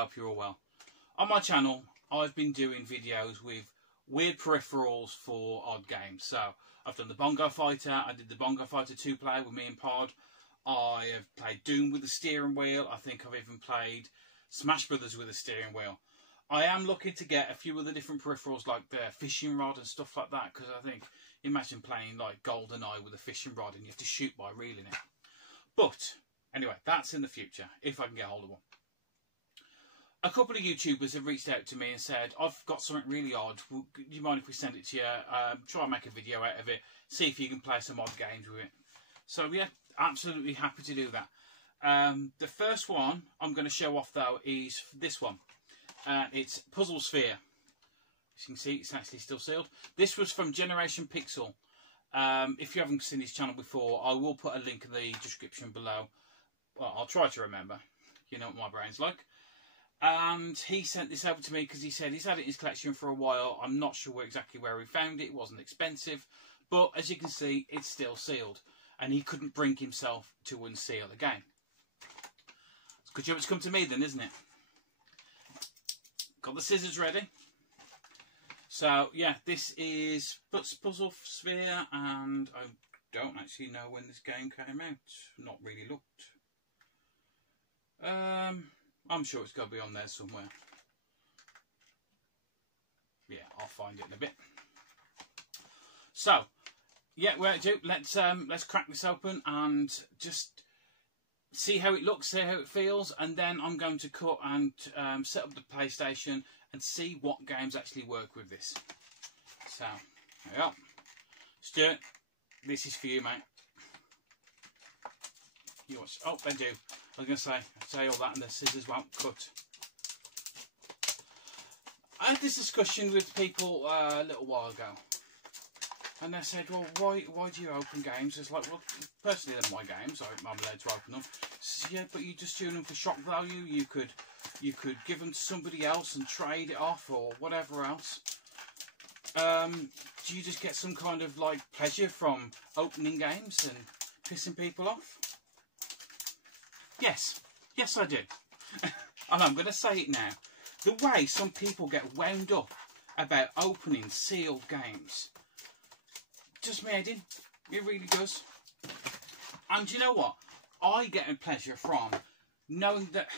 hope you're all well. On my channel, I've been doing videos with weird peripherals for odd games. So, I've done the Bongo Fighter, I did the Bongo Fighter 2 player with me and Pod. I have played Doom with the steering wheel. I think I've even played Smash Brothers with a steering wheel. I am looking to get a few other different peripherals like the fishing rod and stuff like that, because I think, imagine playing like GoldenEye with a fishing rod and you have to shoot by reeling it. But, anyway, that's in the future, if I can get hold of one. A couple of YouTubers have reached out to me and said, I've got something really odd, do you mind if we send it to you? Try and make a video out of it, see if you can play some odd games with it. So yeah, absolutely happy to do that. The first one I'm going to show off though is this one. It's Puzzle Sphere. As you can see, it's actually still sealed. This was from Generation Pixel. If you haven't seen his channel before, I will put a link in the description below. Well, I'll try to remember. You know what my brain's like. And he sent this over to me because he said he's had it in his collection for a while. I'm not sure exactly where he found it. It wasn't expensive. But as you can see, it's still sealed. And he couldn't bring himself to unseal again. It's a good job it's come to me then, isn't it? Got the scissors ready. So, yeah, this is Puzzle Sphere. And I don't actually know when this game came out. Not really looked. I'm sure it's got to be on there somewhere. Yeah, I'll find it in a bit. So, yeah, let's crack this open and just see how it looks, see how it feels, and then I'm going to cut and set up the PlayStation and see what games actually work with this. So, there we go. Stuart, this is for you, mate. You watch. Oh, they do. I was going to say all that and the scissors won't cut. I had this discussion with people a little while ago. And they said, well, why do you open games? It's like, well, personally, they're my games. I'm allowed to open them. So, yeah, but you just do them for shock value. You could give them to somebody else and trade it off or whatever else. Do you just get some kind of, like, pleasure from opening games and pissing people off? Yes. Yes, I do. And I'm going to say it now. The way some people get wound up about opening sealed games does me head in. It really does. And do you know what? I get a pleasure from knowing that...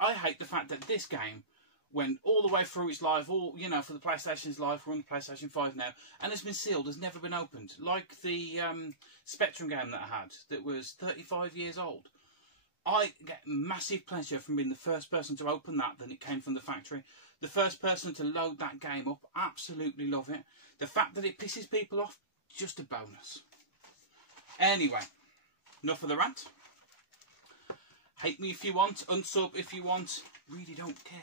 I hate the fact that this game went all the way through its life, you know, for the PlayStation's life. We're on the PlayStation 5 now. And it's been sealed. Has never been opened. Like the Spectrum game that I had that was 35 years old. I get massive pleasure from being the first person to open that than it came from the factory. The first person to load that game up, absolutely love it. The fact that it pisses people off, just a bonus. Anyway, enough of the rant. Hate me if you want, unsub if you want, really don't care.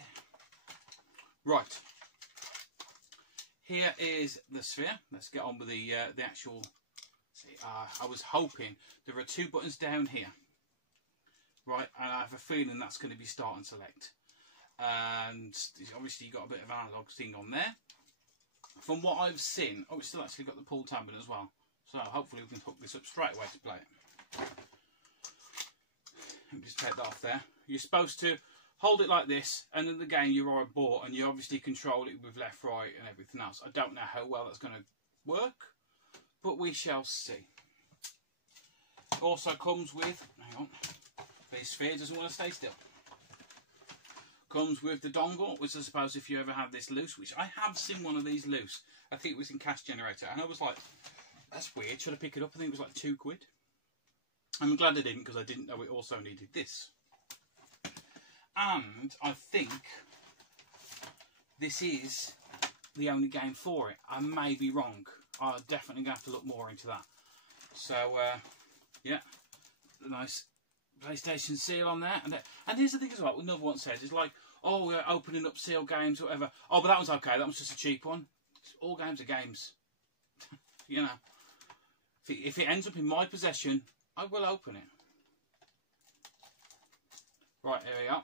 Right. Here is the sphere. Let's get on with the actual... See, I was hoping there are two buttons down here. Right, and I have a feeling that's going to be start and select. And obviously you've got a bit of analog thing on there. From what I've seen, oh, it's still actually got the pull tab in as well. So hopefully we can hook this up straight away to play it. Let me just take that off there. You're supposed to hold it like this, and in the game you're on board, and you obviously control it with left, right, and everything else. I don't know how well that's going to work, but we shall see. It also comes with, hang on. The sphere doesn't want to stay still. Comes with the dongle, which I suppose if you ever have this loose, which I have seen one of these loose. I think it was in Cash Generator. And I was like, that's weird. Should I pick it up? I think it was like £2. I'm glad I didn't because I didn't know it also needed this. And I think this is the only game for it. I may be wrong. I'll definitely have to look more into that. So, yeah, nice PlayStation seal on there, and here's the thing as well. Another one says it's like, oh, we're opening up sealed games, or whatever. Oh, but that one's okay. That was just a cheap one. All games are games, you know. If it ends up in my possession, I will open it. Right, here we are.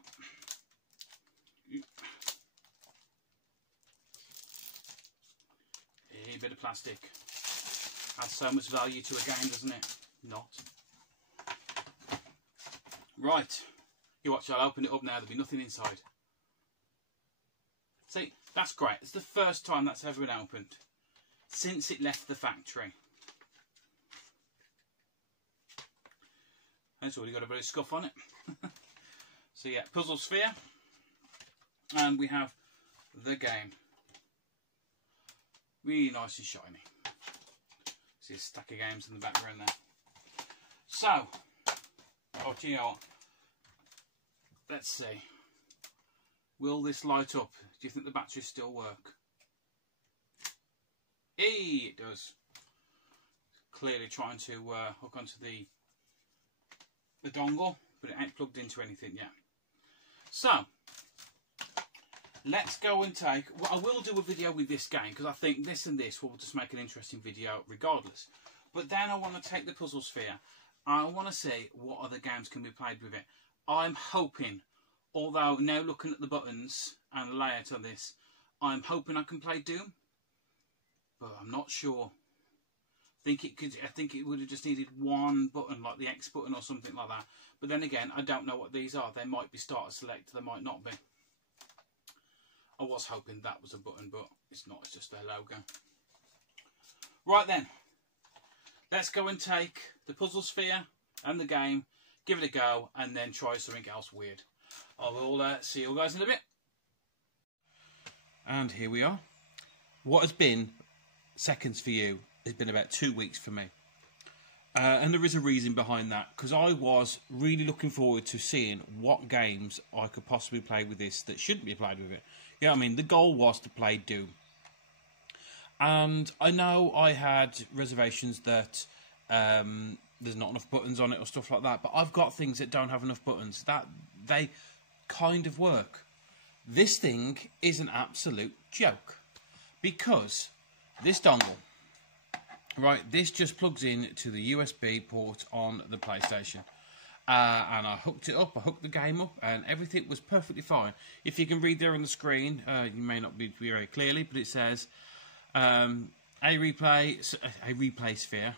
A bit of plastic adds so much value to a game, doesn't it? Not. Right, you watch, I'll open it up now, there'll be nothing inside. See, that's great. It's the first time that's ever been opened since it left the factory. And it's already got a bit of scuff on it. So yeah, Puzzle Sphere. And we have the game. Really nice and shiny. See a stack of games in the background there. So, oh, do you know what? Let's see. Will this light up? Do you think the batteries still work? Hey, it does. Clearly trying to hook onto the dongle, but it ain't plugged into anything yet. So, let's go and take... Well, I will do a video with this game, because I think this and this will just make an interesting video regardless. But then I want to take the Puzzle Sphere. I want to see what other games can be played with it. I'm hoping, although now looking at the buttons and the layout of this, I'm hoping I can play Doom. But I'm not sure. I think it would have just needed one button, like the X button or something like that. But then again, I don't know what these are. They might be starter select, they might not be. I was hoping that was a button, but it's not. It's just their logo. Right then. Let's go and take the Puzzle Sphere and the game, give it a go, and then try something else weird. I will see you guys in a bit. And here we are. What has been seconds for you has been about 2 weeks for me. And there is a reason behind that, because I was really looking forward to seeing what games I could possibly play with this that shouldn't be played with it. Yeah, I mean, the goal was to play Doom. And I know I had reservations that there's not enough buttons on it or stuff like that, but I've got things that don't have enough buttons that they kind of work. This thing is an absolute joke, because this dongle, right, this just plugs in to the USB port on the PlayStation. And I hooked it up, I hooked the game up, and everything was perfectly fine. If you can read there on the screen, you may not be very clearly, but it says a replay sphere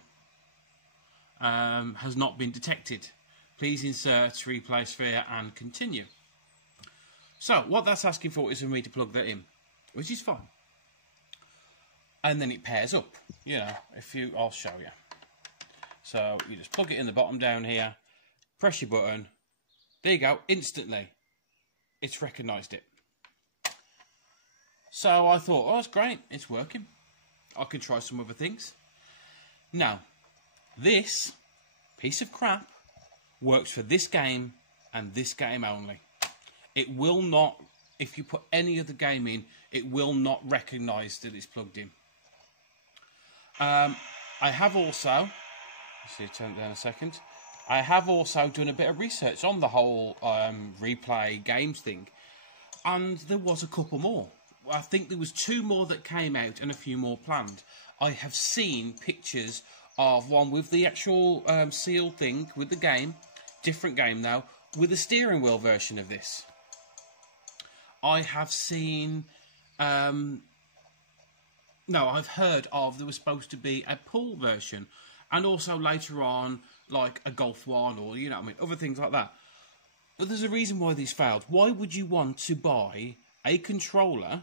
has not been detected. Please insert replay sphere and continue. So what that's asking for is for me to plug that in, which is fine. And then it pairs up. You know, I'll show you. So you just plug it in the bottom down here, press your button, there you go, instantly it's recognised it. So I thought, oh, that's great, it's working. I can try some other things. Now, this piece of crap works for this game and this game only. It will not, if you put any other game in, it will not recognise that it's plugged in. I have also, let's see, turn it down a second. I have also done a bit of research on the whole replay games thing, and there was a couple more. I think there was 2 more that came out and a few more planned. I have seen pictures of one with the actual sealed thing with the game, different game now, with a steering wheel version of this. I have seen, no, I've heard of there was supposed to be a pool version, and also later on like a Golf 1 or, you know what I mean, other things like that. But there's a reason why these failed. Why would you want to buy a controller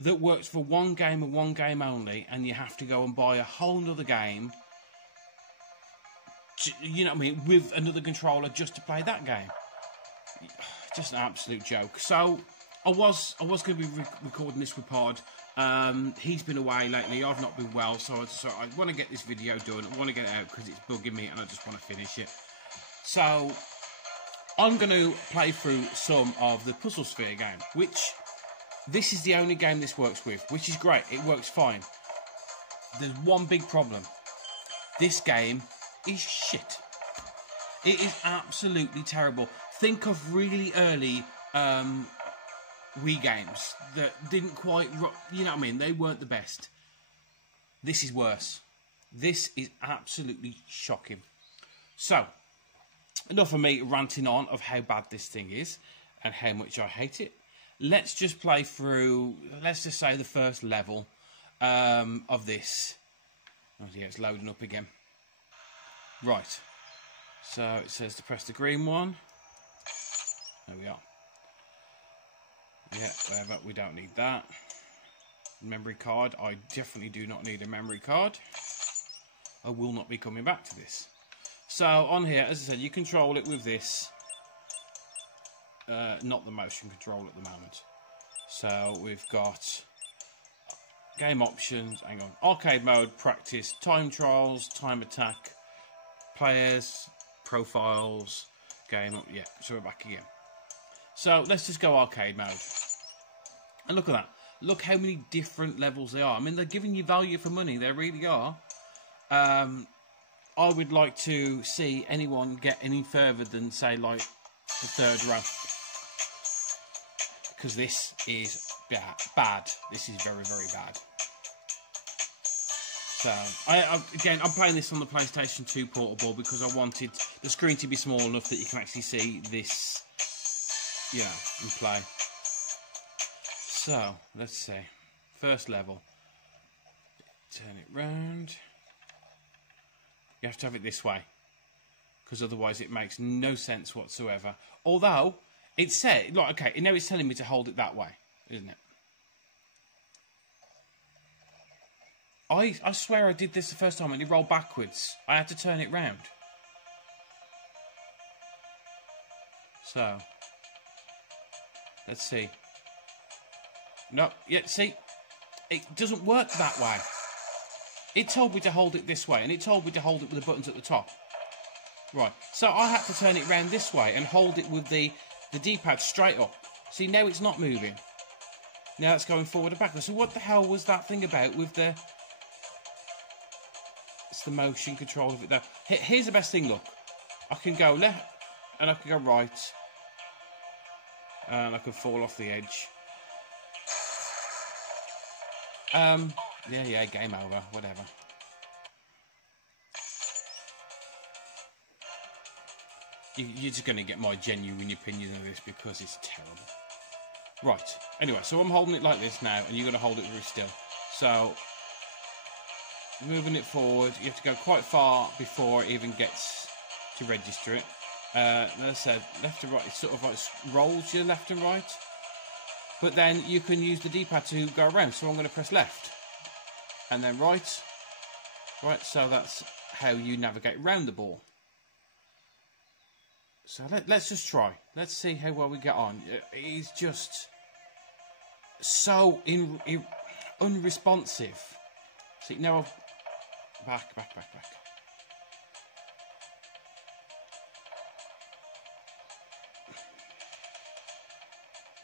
that works for one game and one game only, and you have to go and buy a whole other game, you know what I mean, with another controller just to play that game? Just an absolute joke. So I was going to be recording this with Pod. He's been away lately. I've not been well, so I want to get this video done. I want to get it out because it's bugging me, and I just want to finish it. So I'm going to play through some of the Puzzle Sphere game, which this is the only game this works with, which is great. It works fine. There's one big problem. This game is shit. It is absolutely terrible. Think of really early Wii games that didn't quite, you know what I mean, they weren't the best. This is worse. This is absolutely shocking. So, enough of me ranting on of how bad this thing is and how much I hate it. Let's just play through, let's just say the first level of this. Oh yeah, it's loading up again. Right. So it says to press the green one. There we are. Yeah, whatever. We don't need that. Memory card. I definitely do not need a memory card. I will not be coming back to this. So on here, as I said, you control it with this. Not the motion control at the moment. So we've got game options. Hang on. Arcade mode, practice, time trials, time attack, players, profiles, game. Yeah, so we're back again. So let's just go arcade mode. And look at that. Look how many different levels there are. I mean, they're giving you value for money. They really are. I would like to see anyone get any further than, say, like the third row. Because this is bad. This is very, very bad. So, again, I'm playing this on the PlayStation 2 Portable because I wanted the screen to be small enough that you can actually see this, you know, in play. So, let's see. First level. Turn it round. You have to have it this way, because otherwise it makes no sense whatsoever. Although, it said, like, okay, now it's telling me to hold it that way, isn't it? I swear I did this the first time and it rolled backwards. I had to turn it round. So, let's see. No, yeah, see, it doesn't work that way. It told me to hold it this way, and it told me to hold it with the buttons at the top. Right, so I had to turn it round this way and hold it with the D-pad straight up. See, now it's not moving. Now it's going forward and backwards. So what the hell was that thing about with the... It's the motion control of it there. Here's the best thing, look. I can go left, and I can go right. And I can fall off the edge. Yeah, game over, whatever. You're just going to get my genuine opinion of this because it's terrible. Right, anyway, so I'm holding it like this now, and you're going to hold it very still. So, moving it forward, you have to go quite far before it even gets to register it. As I said, left to right, it sort of like rolls you left and right. But then you can use the D-pad to go around. So I'm going to press left. And then right. Right, so that's how you navigate around the ball. So let's just try. Let's see how well we get on. It's just so unresponsive. See, now back.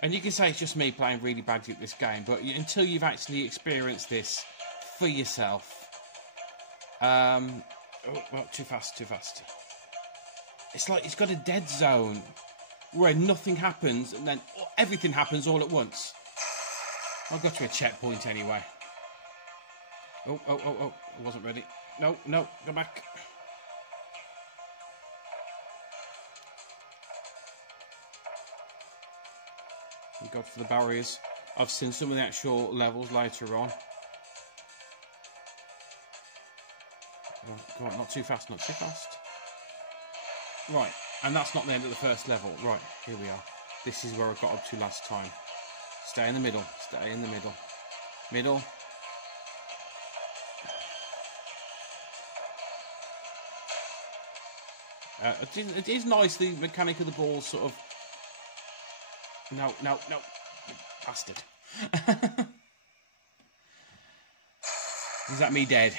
And you can say it's just me playing really badly at this game, but until you've actually experienced this for yourself... oh, well, too fast. It's like it's got a dead zone where nothing happens and then everything happens all at once. I got to a checkpoint anyway. Oh, I wasn't ready. No, go back. Thank God for the barriers. I've seen some of the actual levels later on. Go on, not too fast. Right, and that's not the end of the first level. Right, here we are. This is where I got up to last time. Stay in the middle. Middle. It is nice, the mechanic of the ball sort of... No, you bastard. Is that me dead?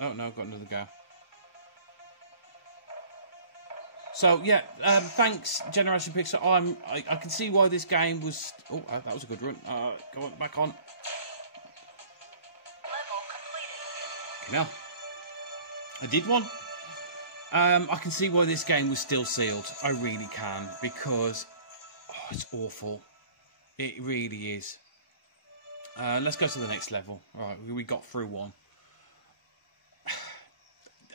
Oh no, I've got another go. So yeah, thanks Generation Pixel. I can see why this game was... Oh, that was a good run. Go on, back on. Now, I did one. I can see why this game was still sealed. I really can, because it's awful. It really is. Let's go to the next level. All right, we got through one.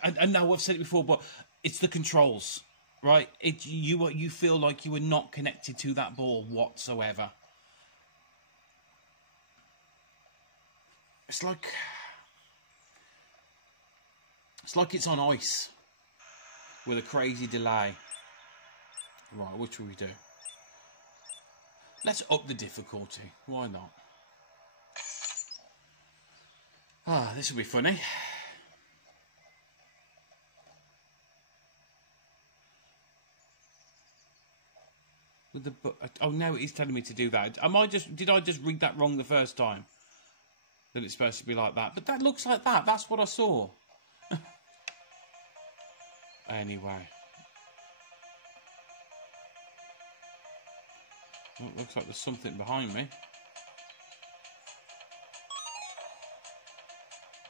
I know I've said it before, but it's the controls. Right, you feel like you were not connected to that ball whatsoever. It's like it's on ice with a crazy delay. Right, which will we do? Let's up the difficulty. Why not? Ah, this will be funny. With the oh, now he's telling me to do that. Did I just read that wrong the first time? That it's supposed to be like that. But that looks like that. That's what I saw. Anyway. Oh, it looks like there's something behind me.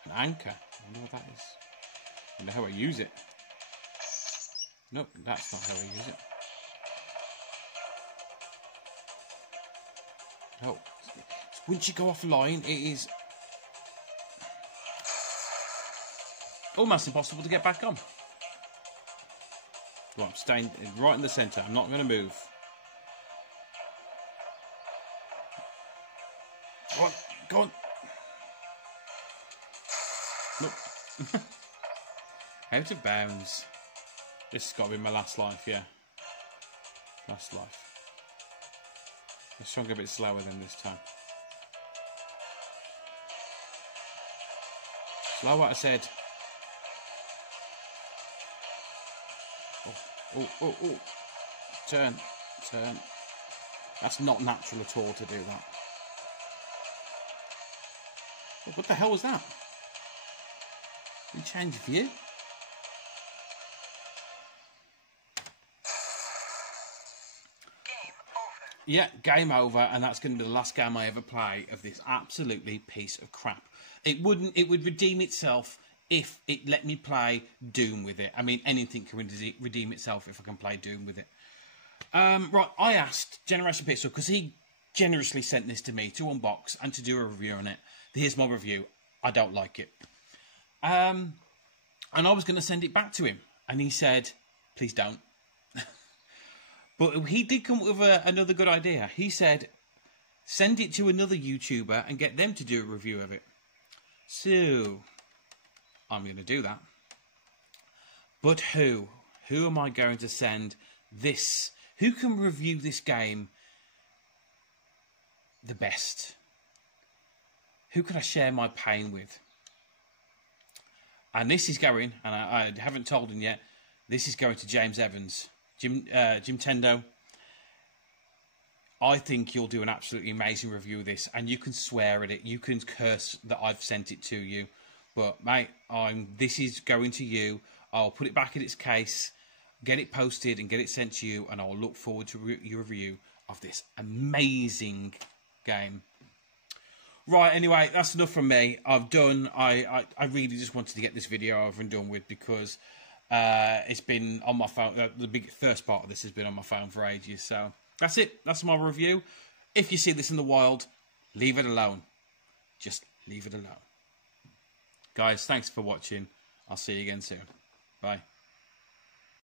An anchor. I wonder what that is. I wonder how I use it. Nope, that's not how I use it. Oh, once you go offline, it is almost impossible to get back on. Well, I'm staying right in the centre. I'm not going to move. Go on, go on. Nope. Out of bounds. This has got to be my last life, yeah. Last life. Let's try and go a bit slower than this time. Slower, I said. Oh, oh, oh, oh. Turn, turn. That's not natural at all to do that. Oh, what the hell was that? Did you change view? Yeah, game over, and that's going to be the last game I ever play of this absolutely piece of crap. It would redeem itself if it let me play Doom with it. I mean, anything can redeem itself if I can play Doom with it. Right, I asked Generation Pixel, because he generously sent this to me to unbox and to do a review on it. Here's my review. I don't like it. And I was going to send it back to him, and he said, please don't. But he did come up with another good idea. He said, send it to another YouTuber and get them to do a review of it. So, I'm going to do that. But who? Who am I going to send this? Who can review this game the best? Who can I share my pain with? And this is going, and I haven't told him yet, this is going to James Evans. Jim Tendo, I think you'll do an absolutely amazing review of this, and you can swear at it, you can curse that I've sent it to you, but mate, this is going to you. I'll put it back in its case, get it posted and get it sent to you, and I'll look forward to your review of this amazing game. Right, anyway, that's enough from me. I've done. I really just wanted to get this video over and done with, because it's been on my phone. The big first part of this has been on my phone for ages. So that's it. That's my review. If you see this in the wild, leave it alone. Just leave it alone. Guys, thanks for watching. I'll see you again soon. Bye.